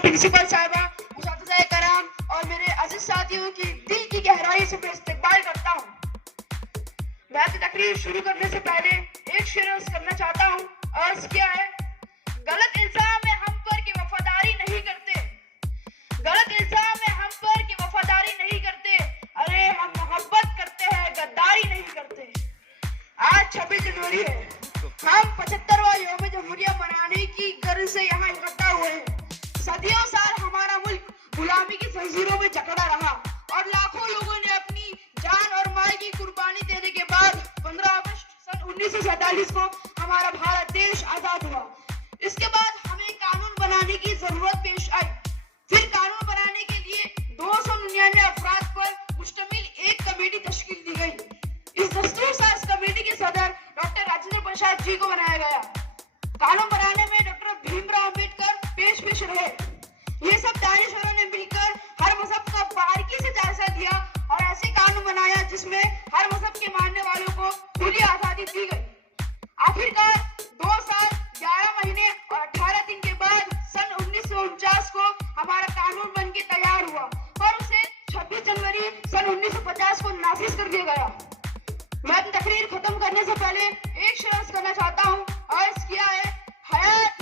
Principal साहिबा, मुसातिज़ा कराम और मेरे अजीज साथियों की दिल की गहराई से मैं इस्तकबाल करता हूँ। मैं अपनी तकरीर शुरू करने से पहले एक शेर अर्ज़ करना चाहता हूँ। अर्ज़ क्या है? गलत इल्जाम है हम पर कि वफादारी नहीं करते, गलत इल्जाम है हम पर कि वफादारी नहीं करते, अरे हम मोहब्बत करते हैं, गद्दारी नहीं करते। आज 26 जनवरी है, हम 75वां यौम जमहूरिया मनाने की गर्ज से यहाँ इकट्ठा हुए हैं। सदियों साल हमारा मुल्क गुलामी की जंजीरों में जकड़ा रहा और लाखों लोगों ने अपनी जान और माल की कुर्बानी देने के बाद 15 अगस्त सन 1947 को हमारा भारत देश आजाद हुआ। इसके बाद हमें कानून बनाने की जरूरत पेश आई। फिर कानून बनाने के लिए 299 अफराद पर मुश्तमिल एक कमेटी तश्कील दी गई। इस दस्तूर साज कमेटी के सदर डॉक्टर राजेंद्र प्रसाद जी को बनाया गया। कानून बनाने में डॉक्टर भीमराव अम्बेडकर पेश रहे। ये सब दानिशवरों ने मिलकर हर मजहब का बारीकी से जायजा दिया और ऐसे कानून बनाया जिसमें हर मजहब के मानने वालों को खुली आजादी दी गई। आखिरकार 2 साल 11 महीने और 18 दिन के बाद सन 1949 को हमारा कानून बन के तैयार हुआ, पर उसे 26 जनवरी सन 1950 को नाफिज कर दिया गया। मैं अपनी तकरीर खत्म करने से पहले एक शेर अर्ज़ करना चाहता हूँ। अर्ज़ किया है, हयात